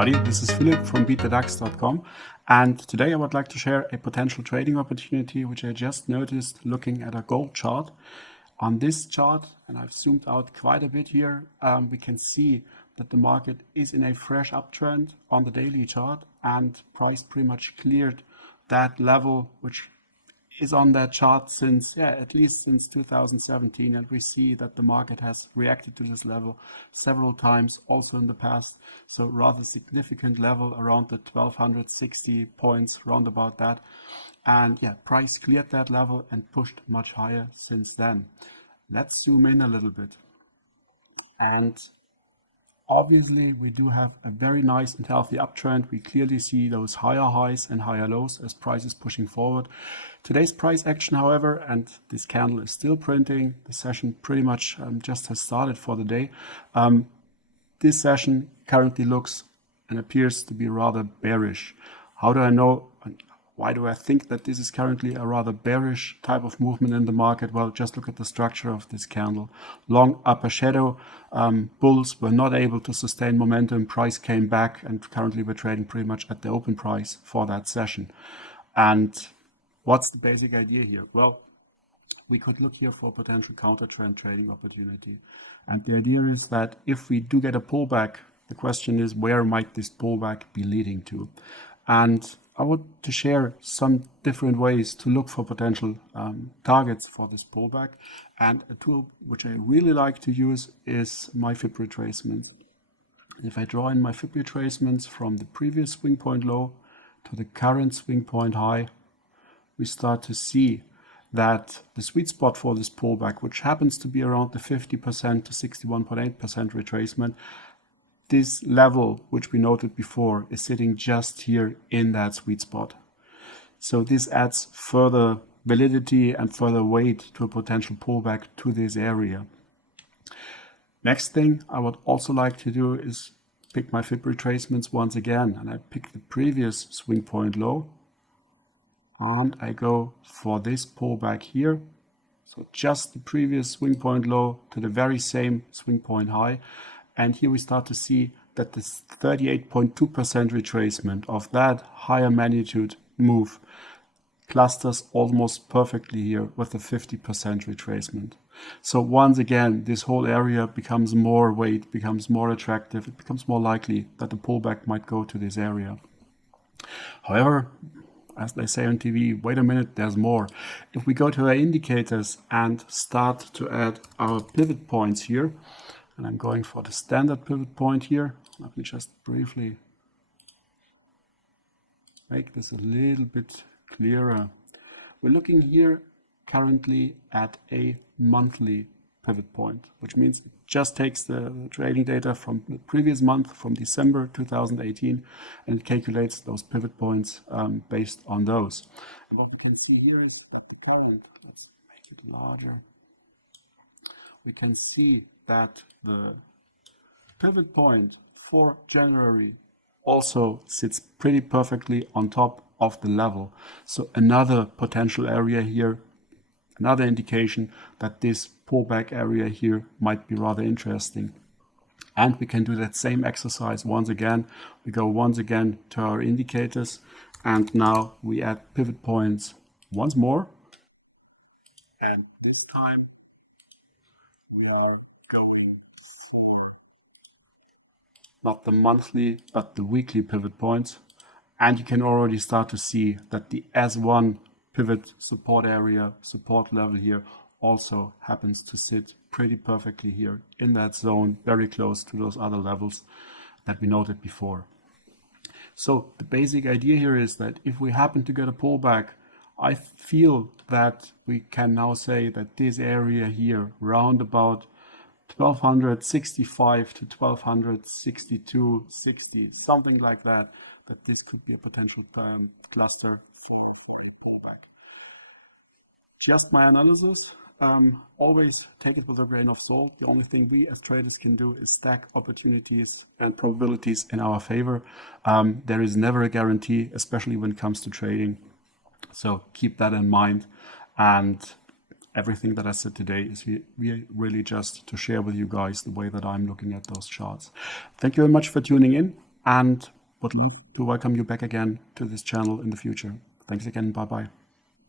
everybody, this is Philipp from beatthedax.com, and today I would like to share a potential trading opportunity which I just noticed looking at a gold chart. On this chart, and I've zoomed out quite a bit here, we can see that the market is in a fresh uptrend on the daily chart, and price pretty much cleared that level which is on that chart since, at least since 2017, and we see that the market has reacted to this level several times also in the past. So rather significant level around the 1260 points, round about that. And price cleared that level and pushed much higher since then. Let's zoom in a little bit. And obviously, we do have a very nice and healthy uptrend. We clearly see those higher highs and higher lows as price is pushing forward. Today's price action, however, and this candle is still printing, the session pretty much just has started for the day. This session currently looks and appears to be rather bearish. How do I know? Why do I think that this is currently a rather bearish type of movement in the market? Well, just look at the structure of this candle. Long upper shadow, bulls were not able to sustain momentum. Price came back, and currently we're trading pretty much at the open price for that session. And what's the basic idea here? Well, we could look here for a potential counter trend trading opportunity. And the idea is that if we do get a pullback, the question is, where might this pullback be leading to? And I want to share some different ways to look for potential targets for this pullback. And a tool which I really like to use is my Fib retracement. If I draw in my Fib retracements from the previous swing point low to the current swing point high, we start to see that the sweet spot for this pullback, which happens to be around the 50% to 61.8% retracement, this level, which we noted before, is sitting just here in that sweet spot. So this adds further validity and further weight to a potential pullback to this area. Next thing I would also like to do is pick my Fib retracements once again, and I pick the previous swing point low, and I go for this pullback here. So just the previous swing point low to the very same swing point high. And here we start to see that this 38.2% retracement of that higher magnitude move clusters almost perfectly here with a 50% retracement. So once again, this whole area becomes more weight, becomes more attractive. It becomes more likely that the pullback might go to this area. However, as they say on TV, wait a minute, there's more. If we go to our indicators and start to add our pivot points here, and I'm going for the standard pivot point here. Let me just briefly make this a little bit clearer. We're looking here currently at a monthly pivot point, which means it just takes the trading data from the previous month, from December 2018, and it calculates those pivot points based on those. And what we can see here is that the current, let's make it larger, we can see that the pivot point for January also sits pretty perfectly on top of the level. So another potential area here, another indication that this pullback area here might be rather interesting. And we can do that same exercise once again. We go once again to our indicators, and now we add pivot points once more. And this time we are going for not the monthly but the weekly pivot points, and you can already start to see that the S1 pivot support area, support level here, also happens to sit pretty perfectly here in that zone, very close to those other levels that we noted before. So the basic idea here is that if we happen to get a pullback, I feel that we can now say that this area here, round about 1265 to 1262.60, something like that, that this could be a potential cluster pullback. Just my analysis. Always take it with a grain of salt. The only thing we as traders can do is stack opportunities and probabilities in our favor. There is never a guarantee, especially when it comes to trading. So keep that in mind. And everything that I said today is really just to share with you guys the way that I'm looking at those charts. Thank you very much for tuning in. and would like to welcome you back again to this channel in the future. Thanks again. Bye bye.